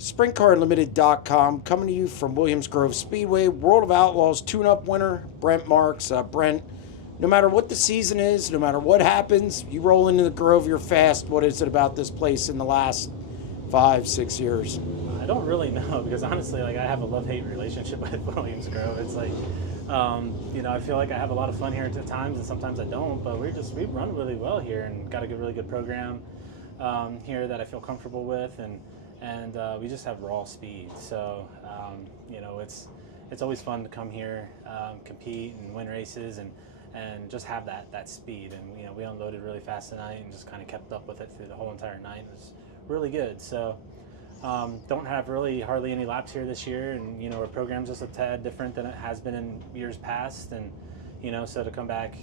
SprintCarUnlimited.com coming to you from Williams Grove Speedway. World of Outlaws tune-up winner, Brent Marks. Brent, no matter what the season is, no matter what happens, you roll into the Grove, you're fast. What is it about this place in the last 5-6 years? I don't really know because honestly, I have a love-hate relationship with Williams Grove. It's I feel like I have a lot of fun here at times, and sometimes I don't. But we run really well here and got a really good program here that I feel comfortable with, and we just have raw speed. So it's always fun to come here, compete and win races, and just have that speed. And we unloaded really fast tonight and just kind of kept up with it through the whole entire night. It was really good. So don't have really hardly any laps here this year, and our program's just a tad different than it has been in years past, and so to come back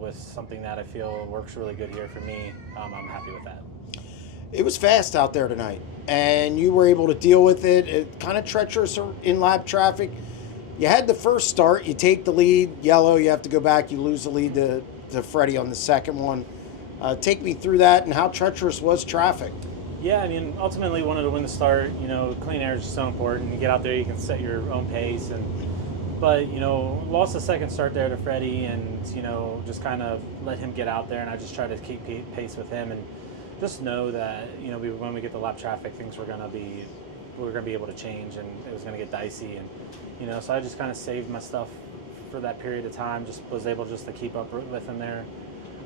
with something that I feel works really good here for me, I'm happy with that. It was fast out there tonight, and you were able to deal with it. It kind of treacherous in lap traffic. You had the first start, you take the lead, yellow, you have to go back, you lose the lead to Freddie on the second one. Take me through that, and how treacherous was traffic? Yeah, ultimately wanted to win the start. Clean air is so important. You get out there, you can set your own pace, but lost the second start there to Freddie, and just kind of let him get out there, and I just tried to keep pace with him, and just know that when we get the lap traffic, things were gonna be able to change, and it was gonna get dicey, and so I just kind of saved my stuff for that period of time. Just was able just to keep up with him there.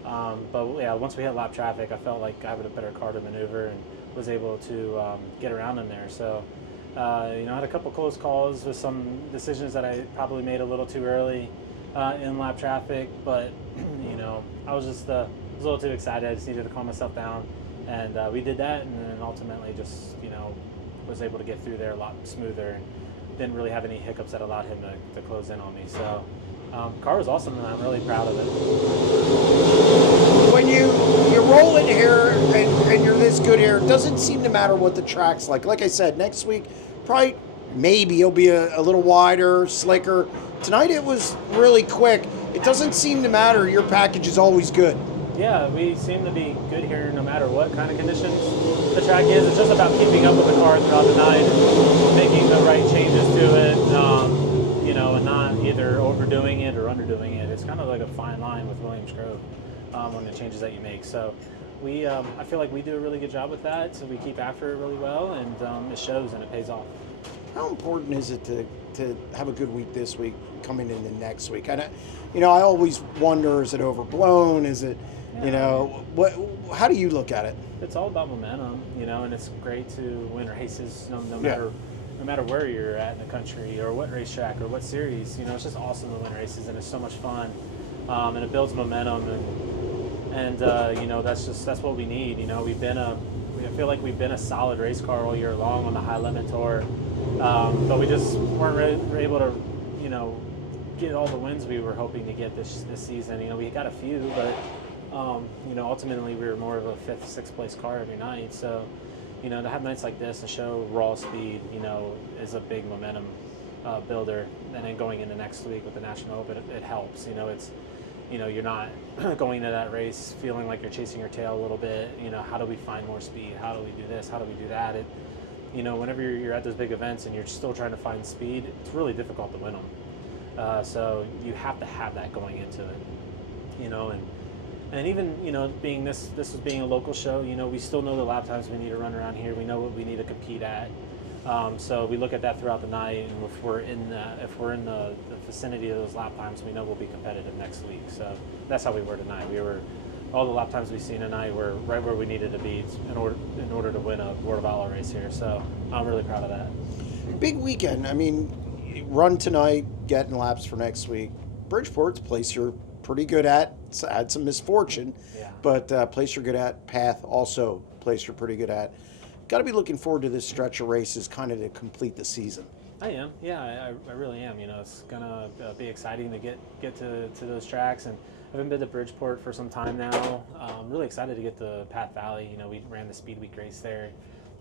But yeah, once we hit lap traffic, I felt like I had a better car to maneuver and was able to get around in there. So I had a couple close calls with some decisions that I probably made a little too early in lap traffic, but I was just a little too excited. I just needed to calm myself down, and we did that, and then ultimately just was able to get through there a lot smoother, and didn't really have any hiccups that allowed him to close in on me. So car was awesome, and I'm really proud of it. When you roll in here and you're this good here, it doesn't seem to matter what the track's like. Like I said, next week probably maybe it'll be a little wider, slicker. Tonight it was really quick. It doesn't seem to matter. Your package is always good. Yeah, we seem to be good here no matter what kind of conditions the track is. It's just about keeping up with the car throughout the night and making the right changes to it, and not either overdoing it or underdoing it. It's kind of like a fine line with Williams Grove on the changes that you make. So I feel like we do a really good job with that, so we keep after it really well, and it shows and it pays off. How important is it to have a good week this week coming into next week? I always wonder, is it overblown? Is it, how do you look at it? It's all about momentum, and it's great to win races no matter where you're at in the country or what racetrack or what series. It's just awesome to win races, and it's so much fun, and it builds momentum, and that's what we need. I feel like we've been a solid race car all year long on the high limit tour, but we just weren't able to get all the wins we were hoping to get this season. We got a few, but ultimately we were more of a 5th, 6th place car every night. So to have nights like this and show raw speed is a big momentum builder. And then going into next week with the National Open, it helps. It's you're not going into that race feeling like you're chasing your tail a little bit. How do we find more speed? How do we do this? How do we do that? Whenever you're at those big events and you're still trying to find speed, it's really difficult to win them. So you have to have that going into it, and even being this was being a local show, we still know the lap times we need to run around here. We know what we need to compete at. So we look at that throughout the night, and if we're in the vicinity of those lap times, we know we'll be competitive next week. So that's how we were tonight. All the lap times we've seen tonight were right where we needed to be in order to win a World of Outlaw race here. So I'm really proud of that. Big weekend. Run tonight, getting laps for next week. Bridgeport's a place you're pretty good at. It's had some misfortune, yeah. But place you're good at. Path also place you're pretty good at. Got to be looking forward to this stretch of races kind of to complete the season. I am, yeah, I really am. It's gonna be exciting to get to those tracks, and I haven't been to Bridgeport for some time now. I'm really excited to get to Path Valley. We ran the Speed Week race there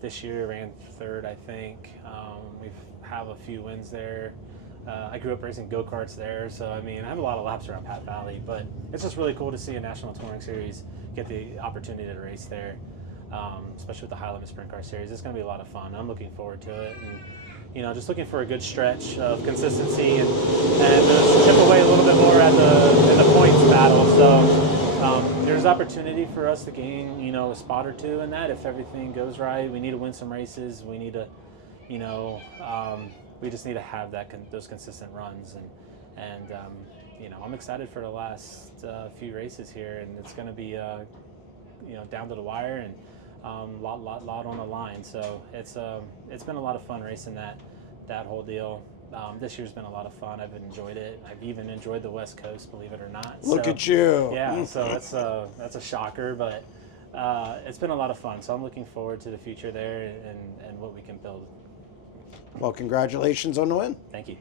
this year, ran 3rd, I think. We have a few wins there. I grew up racing go-karts there, so I have a lot of laps around Path Valley, but it's just really cool to see a National Touring Series get the opportunity to race there. especially with the high limit sprint car series. It's going to be a lot of fun. I'm looking forward to it, and just looking for a good stretch of consistency and chip away a little bit more in the points battle. So there's opportunity for us to gain a spot or two in that if everything goes right. We need to win some races. We need to we just need to have those consistent runs, and I'm excited for the last few races here, and it's going to be down to the wire and lot on the line. So it's been a lot of fun racing that whole deal. This year's been a lot of fun. I've enjoyed it. I've even enjoyed the West Coast, believe it or not. Look at you. Yeah, so that's a shocker, but it's been a lot of fun. So I'm looking forward to the future there and what we can build. Well, congratulations on the win. Thank you.